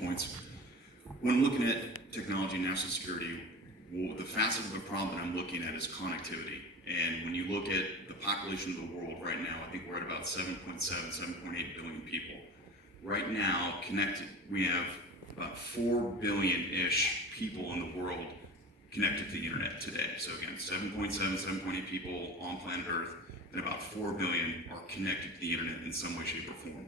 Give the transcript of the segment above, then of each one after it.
points. When I'm looking at technology and national security, well, the facet of the problem that I'm looking at is connectivity. And when you look at the population of the world right now, I think we're at about 7.7, 7.8 billion people. Right now, connected, we have about 4 billion-ish people in the world connected to the internet today. So again, 7.7, 7.8 people on planet Earth, and about 4 billion are connected to the internet in some way, shape, or form.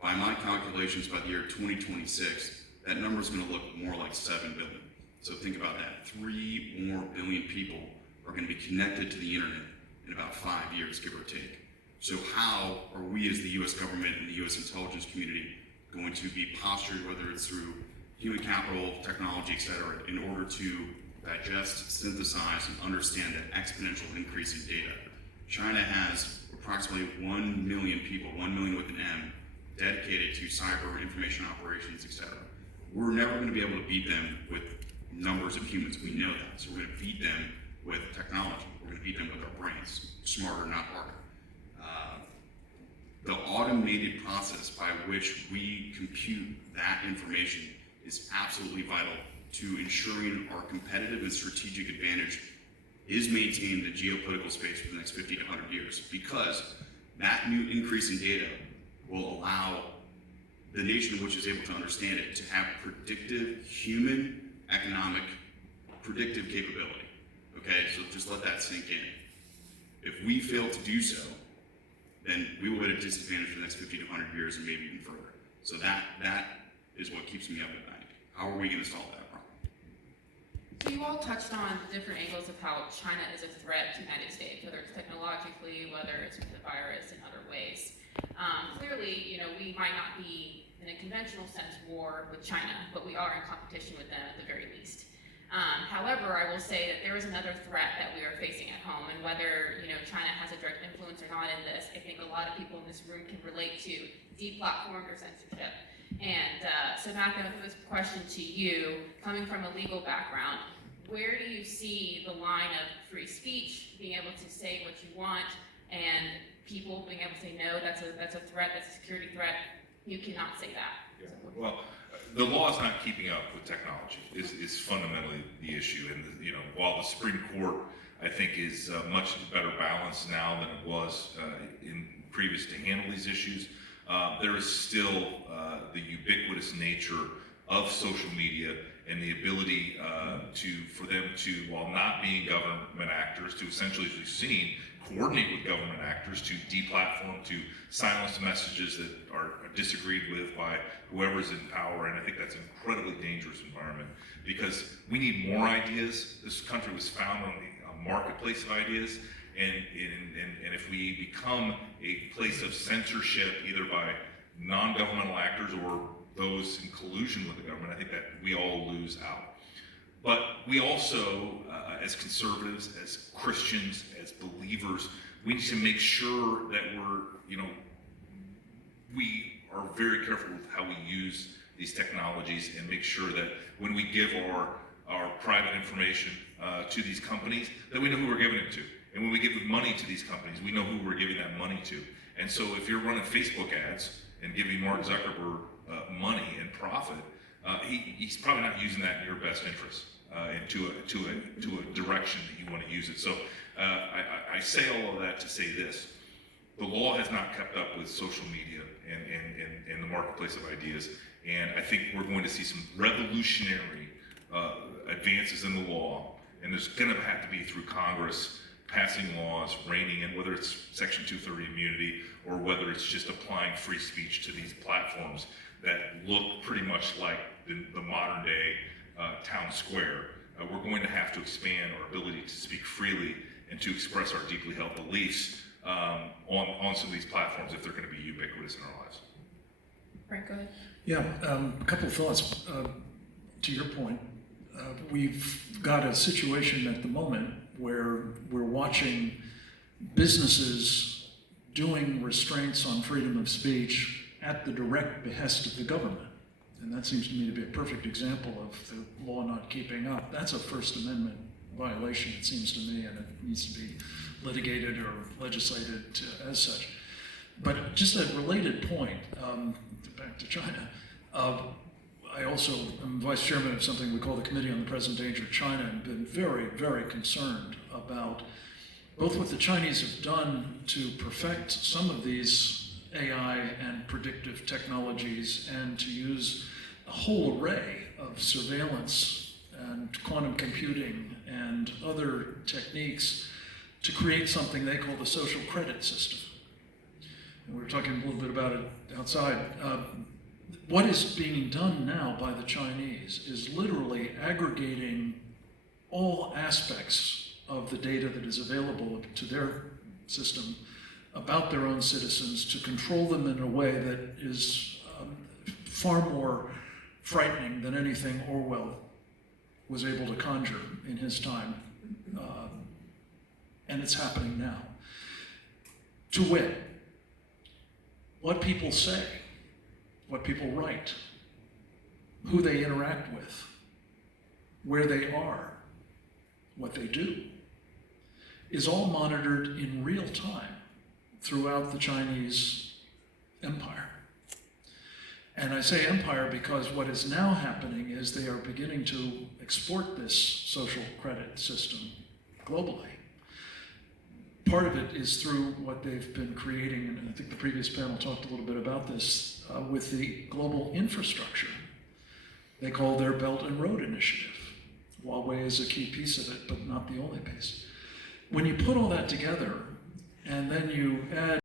By my calculations, by the year 2026, that number is going to look more like 7 billion. So think about that. 3 more billion people are going to be connected to the internet in about 5 years, give or take. So how are we as the U.S. government and the U.S. intelligence community going to be postured, whether it's through human capital, technology, et cetera, in order to digest, synthesize, and understand that exponential increase in data? China has approximately 1 million people, 1 million with an M, dedicated to cyber information operations, et cetera. We're never going to be able to beat them with numbers of humans. We know that. So we're going to beat them with technology. We're going to beat them with our brains, smarter, not harder. The automated process by which we compute that information is absolutely vital to ensuring our competitive and strategic advantage is maintained in the geopolitical space for the next 50 to 100 years, because that new increase in data will allow the nation which is able to understand it to have predictive human economic predictive capability. Okay, so just let that sink in. If we fail to do so, then we will be at a disadvantage for the next 50 to 100 years and maybe even further. So that is what keeps me up at night. How are we going to solve that problem? So you all touched on the different angles of how China is a threat to the United States, whether it's technologically, whether it's with the virus, and other ways. Clearly, we might not be in a conventional sense war with China, but we are in competition with them at the very least. However, I will say that there is another threat that we are facing at home, and whether China has a direct influence or not in this, I think a lot of people in this room can relate to deplatformed or censorship. And so Matt, I'm going to put this question to you, coming from a legal background. Where do you see the line of free speech, being able to say what you want, and people being able to say, no, that's a threat, that's a security threat, you cannot say that? Yeah. Well, the law is not keeping up with technology is fundamentally the issue. And while the Supreme Court, I think, is much better balanced now than it was in previous to handle these issues, there is still the ubiquitous nature of social media and the ability for them to, while not being government actors, to essentially, as we've seen, coordinate with government actors to deplatform, to silence messages that are disagreed with by whoever's in power. And I think that's an incredibly dangerous environment, because we need more ideas. This country was founded on the marketplace of ideas. And if we become a place of censorship, either by non-governmental actors or those in collusion with the government, I think that we all lose out. But we also, as conservatives, as Christians, as believers, we need to make sure that we are very careful with how we use these technologies, and make sure that when we give our private information to these companies, that we know who we're giving it to. And when we give money to these companies, we know who we're giving that money to. And so if you're running Facebook ads and giving Mark Zuckerberg money and profit, he's probably not using that in your best interest and to a direction that you want to use it. So I say all of that to say this: the law has not kept up with social media and the marketplace of ideas, and I think we're going to see some revolutionary advances in the law, and there's going to have to be through Congress passing laws, reining in, whether it's Section 230 immunity or whether it's just applying free speech to these platforms that look pretty much like the modern day town square. We're going to have to expand our ability to speak freely and to express our deeply held beliefs on some of these platforms if they're going to be ubiquitous in our lives. Frank, go ahead. Yeah, a couple of thoughts to your point. We've got a situation at the moment where we're watching businesses doing restraints on freedom of speech at the direct behest of the government. And that seems to me to be a perfect example of the law not keeping up. That's a First Amendment violation, it seems to me, and it needs to be litigated or legislated as such. But just a related point, back to China, I also am vice chairman of something we call the Committee on the Present Danger of China, and been very, very concerned about both what the Chinese have done to perfect some of these AI and predictive technologies, and to use a whole array of surveillance and quantum computing and other techniques to create something they call the social credit system. And we were talking a little bit about it outside. What is being done now by the Chinese is literally aggregating all aspects of the data that is available to their system about their own citizens to control them in a way that is far more frightening than anything Orwell was able to conjure in his time. And it's happening now. To wit, what people say, what people write, who they interact with, where they are, what they do, is all monitored in real time throughout the Chinese empire. And I say empire because what is now happening is they are beginning to export this social credit system globally. Part of it is through what they've been creating, and I think the previous panel talked a little bit about this, with the global infrastructure they call their Belt and Road Initiative. Huawei is a key piece of it, but not the only piece. When you put all that together, and then you add